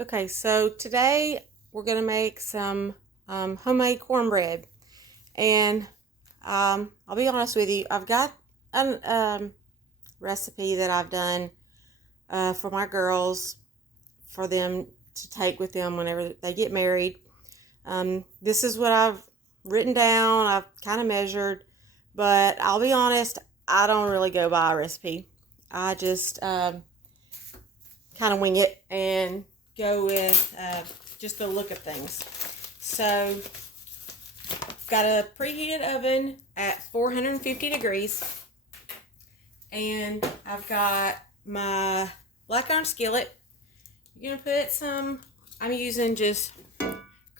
Okay, so today we're going to make some homemade cornbread. And I'll be honest with you, I've got a recipe that I've done for my girls for them to take with them whenever they get married. This is what I've written down, I've kind of measured, but I'll be honest, I don't really go by a recipe. I just kind of wing it and go with just the look of things. So I've got a preheated oven at 450 degrees, and I've got my black iron skillet. You're gonna put some, I'm using just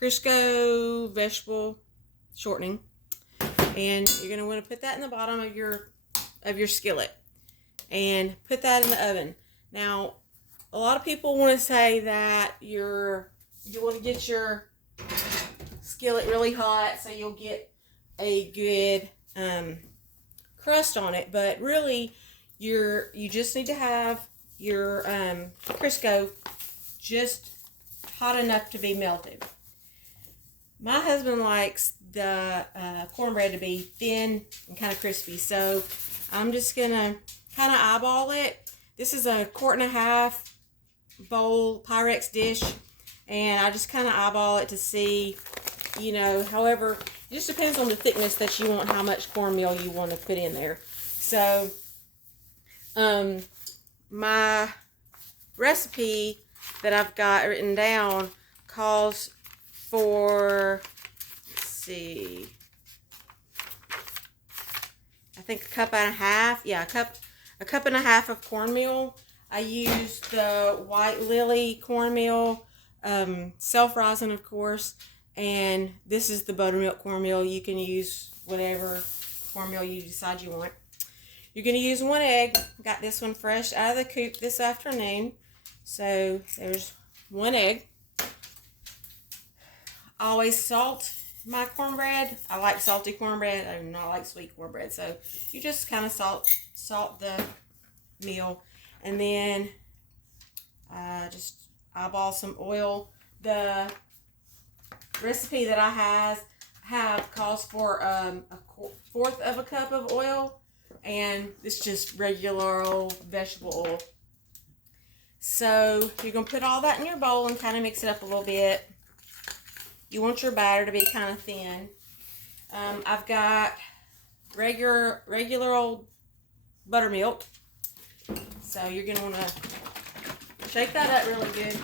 Crisco vegetable shortening, and you're gonna want to put that in the bottom of your skillet and put that in the oven. Now, a lot of people want to say that you want to get your skillet really hot so you'll get a good crust on it, but really you just need to have your Crisco just hot enough to be melted. My husband likes the cornbread to be thin and kind of crispy, so I'm just gonna kind of eyeball it. This is a 1.5 quart bowl Pyrex dish, and I just kind of eyeball it to see, however, it just depends on the thickness that you want, how much cornmeal you want to put in there. So my recipe that I've got written down calls for, let's see, I think a cup and a half. Yeah, a cup and a half of cornmeal. I used the White Lily cornmeal, self-rising, of course, and this is the buttermilk cornmeal. You can use whatever cornmeal you decide you want. You're going to use 1 egg. Got this one fresh out of the coop this afternoon. So there's 1 egg. I always salt my cornbread. I like salty cornbread. I do not like sweet cornbread. So you just kind of salt the meal. And then just eyeball some oil. The recipe that I have calls for a 1/4 of a cup of oil, and it's just regular old vegetable oil. So you're going to put all that in your bowl and kind of mix it up a little bit. You want your batter to be kind of thin. I've got regular old buttermilk. So you're going to want to shake that up really good.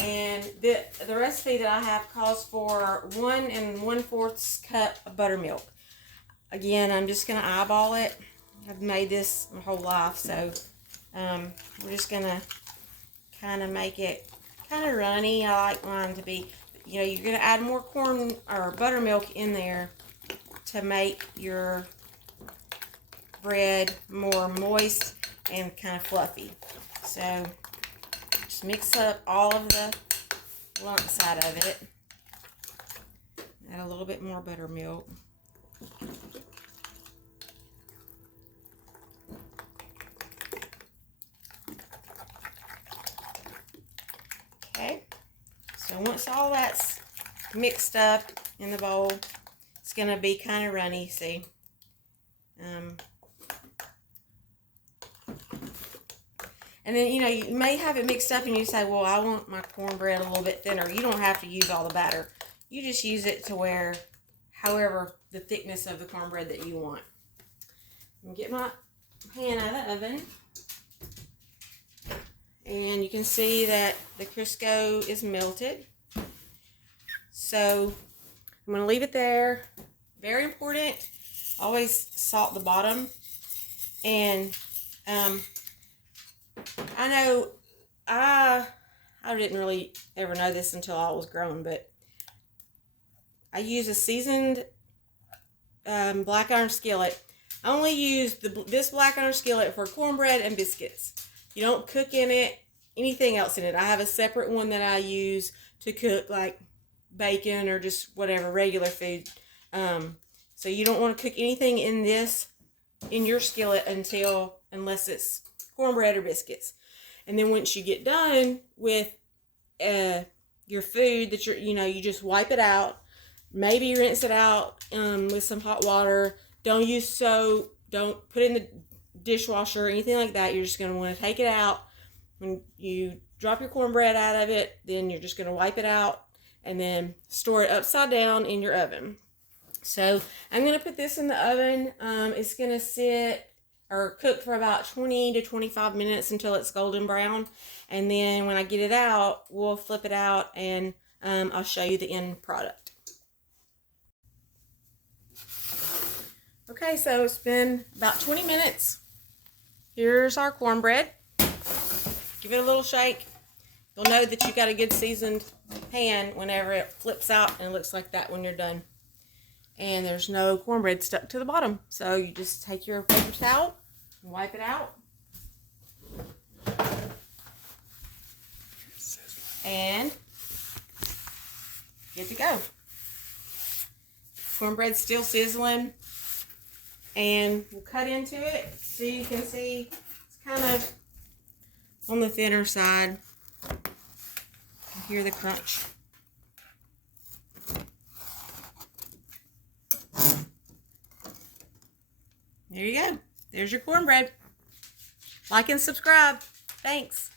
And the recipe that I have calls for 1 1/4 cup of buttermilk. Again, I'm just going to eyeball it. I've made this my whole life, so we're just going to kind of make it kind of runny. I like mine to be, you're going to add more corn or buttermilk in there to make your bread more moist and kind of fluffy. So just mix up all of the lumps out of it. Add a little bit more buttermilk. Okay, so once all that's mixed up in the bowl, it's going to be kind of runny, see. And then, you may have it mixed up and you say, well, I want my cornbread a little bit thinner. You don't have to use all the batter. You just use it to where, however, the thickness of the cornbread that you want. I'm going to get my pan out of the oven. And you can see that the Crisco is melted. So I'm going to leave it there. Very important. Always salt the bottom. And I know I didn't really ever know this until I was grown, but I use a seasoned black iron skillet. I only use this black iron skillet for cornbread and biscuits. You don't cook in it, anything else in it. I have a separate one that I use to cook like bacon or just whatever, regular food. So you don't want to cook anything in your skillet unless it's cornbread or biscuits. And then once you get done with your food that you just wipe it out. Maybe rinse it out with some hot water. Don't use soap. Don't put it in the dishwasher or anything like that. You're just going to want to take it out. When you drop your cornbread out of it, then you're just going to wipe it out and then store it upside down in your oven. So I'm going to put this in the oven. It's going to sit or cook for about 20 to 25 minutes until it's golden brown. And then when I get it out, we'll flip it out and I'll show you the end product. Okay, so it's been about 20 minutes. Here's our cornbread. Give it a little shake. You'll know that you got a good seasoned pan whenever it flips out and it looks like that when you're done. And there's no cornbread stuck to the bottom. So you just take your paper towel and wipe it out. And good to go. Cornbread's still sizzling. And we'll cut into it so you can see it's kind of on the thinner side. You hear the crunch. There you go. There's your cornbread. Like and subscribe. Thanks.